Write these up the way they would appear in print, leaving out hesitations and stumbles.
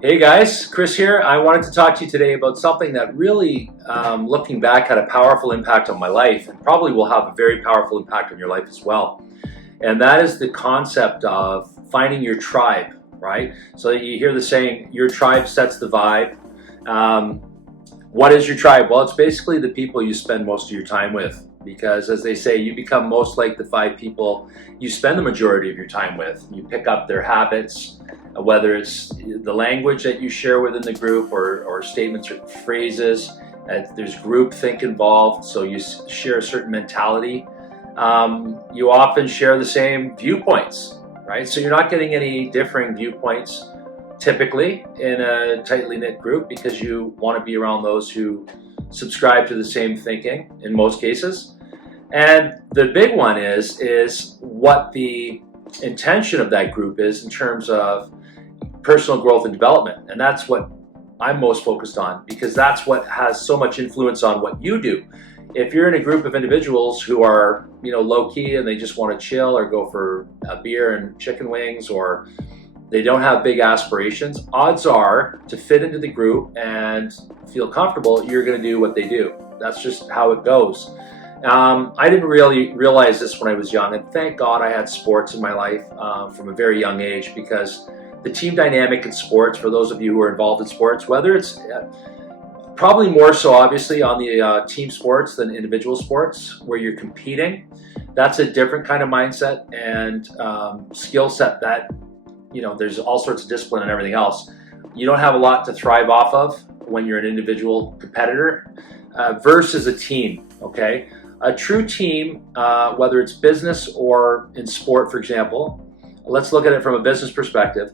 Hey guys, Chris here. I wanted to talk to you today about something that really, looking back, had a powerful impact on my life and probably will have a very powerful impact on your life as well. And that is the concept of finding your tribe, right? So you hear the saying, your tribe sets the vibe. Um, what is your tribe? Well, it's basically the people you spend most of your time with. Because as they say, you become most like the 5 people you spend the majority of your time with. You pick up their habits, whether it's the language that you share within the group or statements or phrases. There's group think involved, so you share a certain mentality. You often share the same viewpoints, right? So you're not getting any differing viewpoints typically in a tightly knit group because you want to be around those who subscribe to the same thinking in most cases. And the big one is what the intention of that group is in terms of personal growth and development. And that's what I'm most focused on because that's what has so much influence on what you do. If you're in a group of individuals who are, low key and they just want to chill or go for a beer and chicken wings, or they don't have big aspirations, odds are to fit into the group and feel comfortable, you're going to do what they do. That's just how it goes. I didn't really realize this when I was young, and thank God I had sports in my life from a very young age, because the team dynamic in sports, for those of you who are involved in sports, whether it's probably more so obviously on the team sports than individual sports where you're competing, that's a different kind of mindset and skill set that, there's all sorts of discipline and everything else. You don't have a lot to thrive off of when you're an individual competitor versus a team, okay? A true team, whether it's business or in sport, for example, let's look at it from a business perspective.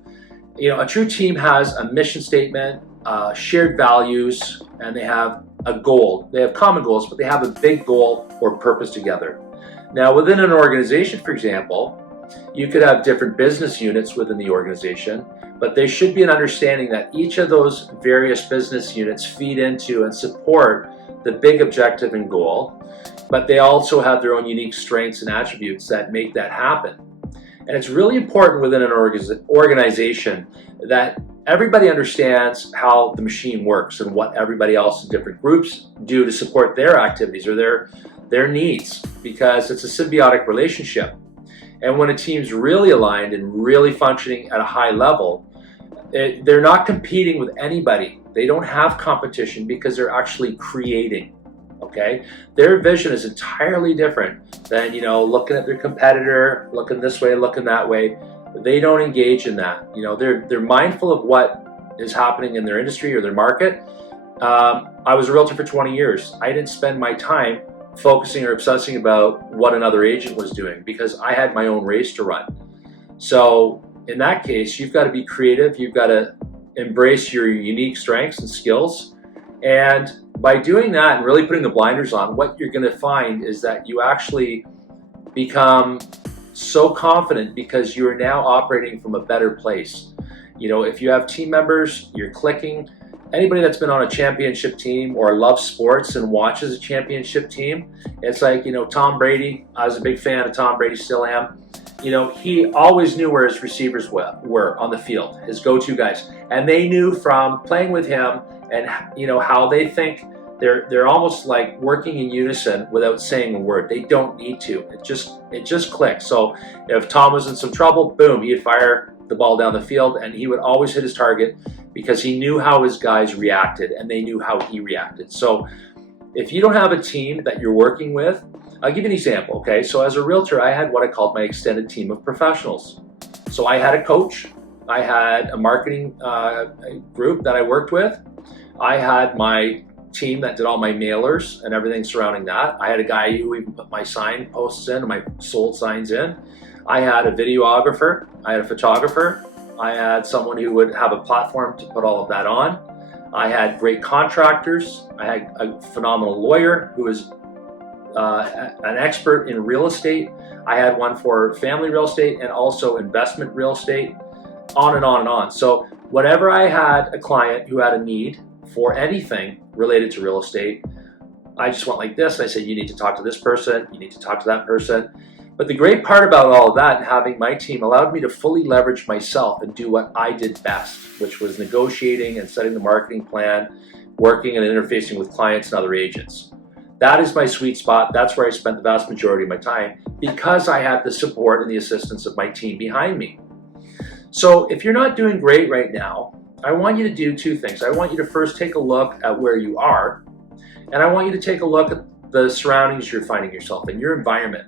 A true team has a mission statement, shared values, and they have a goal. They have common goals, but they have a big goal or purpose together. Now, within an organization, for example, you could have different business units within the organization, but there should be an understanding that each of those various business units feed into and support the big objective and goal, but they also have their own unique strengths and attributes that make that happen. And it's really important within an organization that everybody understands how the machine works and what everybody else in different groups do to support their activities or their needs, because it's a symbiotic relationship. And when a team's really aligned and really functioning at a high level, they're not competing with anybody. They don't have competition because they're actually creating, okay? Their vision is entirely different than, looking at their competitor, looking this way, looking that way. They don't engage in that. They're mindful of what is happening in their industry or their market. I was a realtor for 20 years. I didn't spend my time focusing or obsessing about what another agent was doing because I had my own race to run. So in that case, you've got to be creative. You've got to embrace your unique strengths and skills. And by doing that and really putting the blinders on, what you're going to find is that you actually become so confident because you are now operating from a better place. If you have team members, you're clicking. Anybody that's been on a championship team or loves sports and watches a championship team, it's like, Tom Brady. I was a big fan of Tom Brady, still am. He always knew where his receivers were on the field, his go-to guys. And they knew from playing with him and, how they think. They're almost like working in unison without saying a word. They don't need to. It just clicks. So if Tom was in some trouble, boom, he'd fire the ball down the field and he would always hit his target because he knew how his guys reacted and they knew how he reacted. So if you don't have a team that you're working with, I'll give you an example, okay? So as a realtor, I had what I called my extended team of professionals. So I had a coach, I had a marketing group that I worked with, I had my team that did all my mailers and everything surrounding that. I had a guy who even put my sign posts in and my sold signs in. I had a videographer, I had a photographer, I had someone who would have a platform to put all of that on. I had great contractors. I had a phenomenal lawyer who was an expert in real estate. I had one for family real estate and also investment real estate, on and on and on. So whenever I had a client who had a need for anything related to real estate, I just went like this. I said, you need to talk to this person, you need to talk to that person. But the great part about all of that and having my team allowed me to fully leverage myself and do what I did best, which was negotiating and setting the marketing plan, working and interfacing with clients and other agents. That is my sweet spot. That's where I spent the vast majority of my time because I had the support and the assistance of my team behind me. So if you're not doing great right now, I want you to do two things. I want you to first take a look at where you are, and I want you to take a look at the surroundings you're finding yourself in, your environment.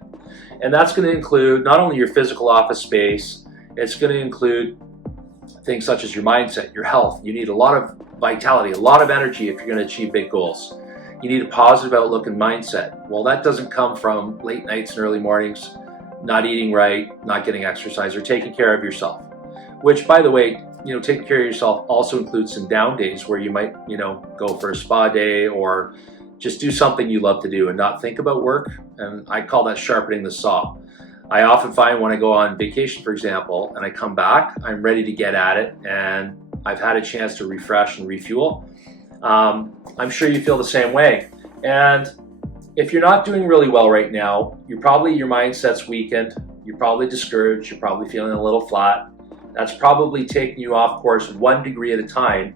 And that's going to include not only your physical office space, it's going to include things such as your mindset, your health. You need a lot of vitality, a lot of energy if you're going to achieve big goals. You need a positive outlook and mindset. Well, that doesn't come from late nights and early mornings, not eating right, not getting exercise, or taking care of yourself. Which, by the way, taking care of yourself also includes some down days where you might, go for a spa day or just do something you love to do and not think about work. And I call that sharpening the saw. I often find when I go on vacation, for example, and I come back, I'm ready to get at it and I've had a chance to refresh and refuel. I'm sure you feel the same way. And if you're not doing really well right now, your mindset's weakened, you're probably discouraged, you're probably feeling a little flat. That's probably taking you off course 1 degree at a time.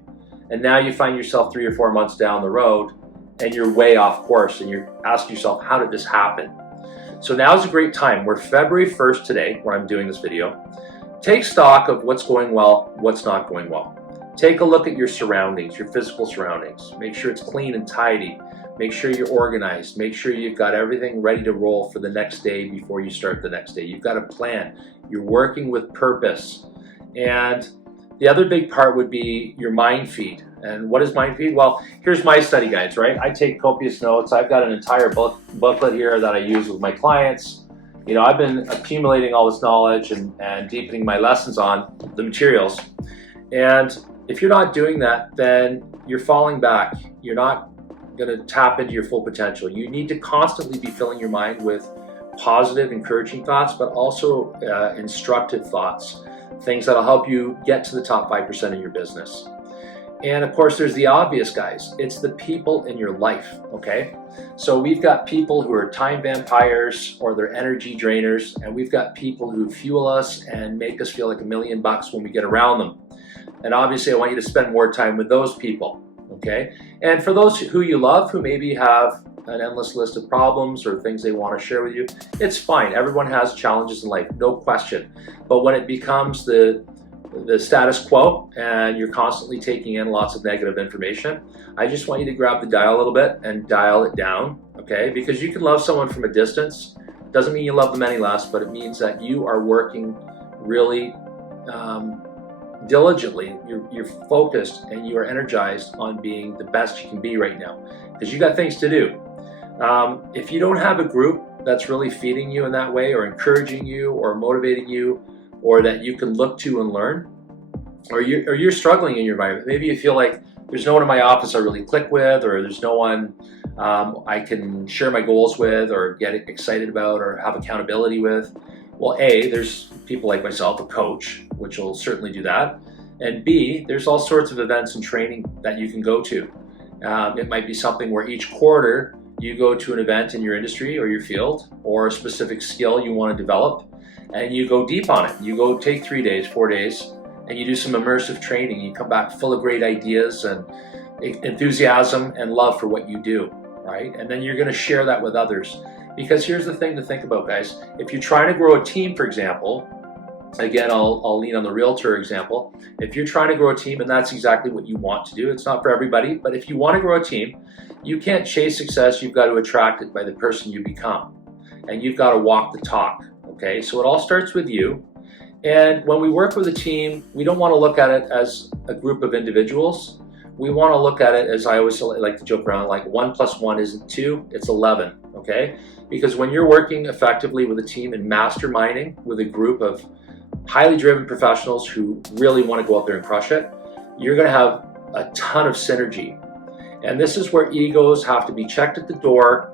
And now you find yourself 3 or 4 months down the road and you're way off course and you're asking yourself, how did this happen? So now's a great time. We're February 1st today when I'm doing this video. Take stock of what's going well, what's not going well. Take a look at your surroundings, your physical surroundings. Make sure it's clean and tidy. Make sure you're organized. Make sure you've got everything ready to roll for the next day before you start the next day. You've got a plan. You're working with purpose. And the other big part would be your mind feed. And what is mind feed? Well, here's my study guides, right? I take copious notes. I've got an entire booklet here that I use with my clients. I've been accumulating all this knowledge and deepening my lessons on the materials. And if you're not doing that, then you're falling back. You're not going to tap into your full potential. You need to constantly be filling your mind with positive, encouraging thoughts, but also instructive thoughts, things that'll help you get to the top 5% of your business. And of course, there's the obvious, guys. It's the people in your life, okay? So we've got people who are time vampires or they're energy drainers, and we've got people who fuel us and make us feel like $1 million when we get around them. And obviously, I want you to spend more time with those people, okay? And for those who you love, who maybe have an endless list of problems or things they want to share with you, it's fine. Everyone has challenges in life, no question. But when it becomes the status quo and you're constantly taking in lots of negative information, I just want you to grab the dial a little bit and dial it down, okay? Because you can love someone from a distance. Doesn't mean you love them any less, but it means that you are working really diligently. You're focused and you are energized on being the best you can be right now because you got things to do. If you don't have a group that's really feeding you in that way or encouraging you or motivating you or that you can look to and learn, or you're struggling in your environment, maybe you feel like there's no one in my office I really click with, or there's no one I can share my goals with or get excited about or have accountability with. Well, A, there's people like myself, a coach, which will certainly do that. And B, there's all sorts of events and training that you can go to. It might be something where each quarter you go to an event in your industry or your field or a specific skill you want to develop and you go deep on it. You go take 3 days, 4 days, and you do some immersive training. You come back full of great ideas and enthusiasm and love for what you do, right? And then you're going to share that with others. Because here's the thing to think about, guys. If you're trying to grow a team, for example, again, I'll lean on the realtor example. If you're trying to grow a team and that's exactly what you want to do, it's not for everybody, but if you want to grow a team, you can't chase success. You've got to attract it by the person you become. And you've got to walk the talk, okay? So it all starts with you. And when we work with a team, we don't want to look at it as a group of individuals. We want to look at it as, I always like to joke around, like 1 + 1 isn't 2, it's 11, okay? Because when you're working effectively with a team and masterminding with a group of highly driven professionals who really want to go out there and crush it, you're going to have a ton of synergy. And this is where egos have to be checked at the door,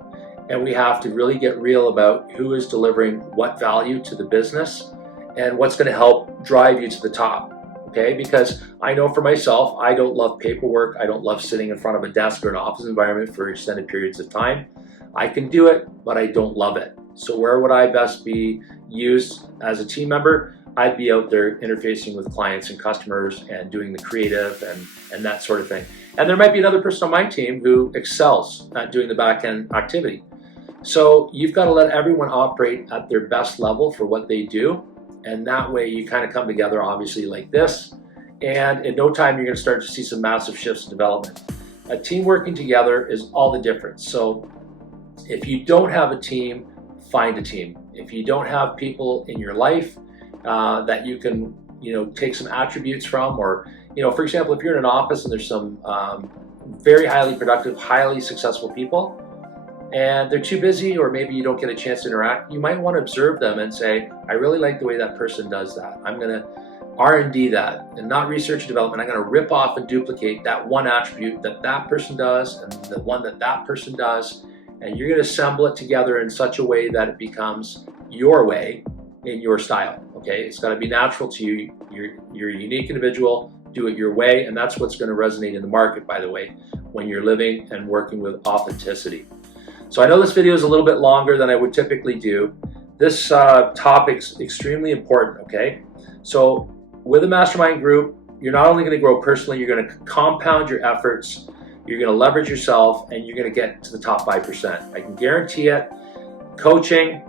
and we have to really get real about who is delivering what value to the business and what's going to help drive you to the top. Okay, because I know for myself, I don't love paperwork. I don't love sitting in front of a desk or an office environment for extended periods of time. I can do it, but I don't love it. So where would I best be used as a team member? I'd be out there interfacing with clients and customers and doing the creative and that sort of thing. And there might be another person on my team who excels at doing the back end activity. So you've got to let everyone operate at their best level for what they do. And that way you kind of come together, obviously, like this. And in no time, you're going to start to see some massive shifts in development. A team working together is all the difference. So if you don't have a team, find a team. If you don't have people in your life that you can, take some attributes from, or, for example, if you're in an office and there's some very highly productive, highly successful people, and they're too busy, or maybe you don't get a chance to interact, you might want to observe them and say, I really like the way that person does that. I'm going to R&D that, and not research and development. I'm going to rip off and duplicate that one attribute that that person does and the one that that person does, and you're going to assemble it together in such a way that it becomes your way in your style. Okay, it's got to be natural to you. You're a unique individual. Do it your way, and that's what's going to resonate in the market, by the way, when you're living and working with authenticity. So I know this video is a little bit longer than I would typically do. This topic's extremely important, okay? So with a mastermind group, you're not only going to grow personally, you're going to compound your efforts, you're going to leverage yourself, and you're going to get to the top 5%. I can guarantee it. Coaching,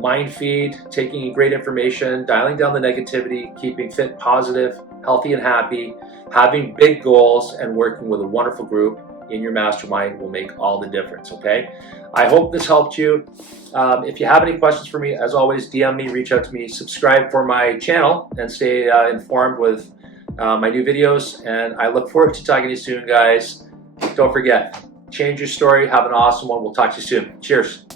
mind feed, taking in great information, dialing down the negativity, keeping fit, positive, healthy, and happy, having big goals, and working with a wonderful group in your mastermind will make all the difference, okay? I hope this helped you. If you have any questions for me, as always, DM me, reach out to me, subscribe for my channel, and stay informed with my new videos. And I look forward to talking to you soon, guys. Don't forget, change your story. Have an awesome one. We'll talk to you soon. Cheers.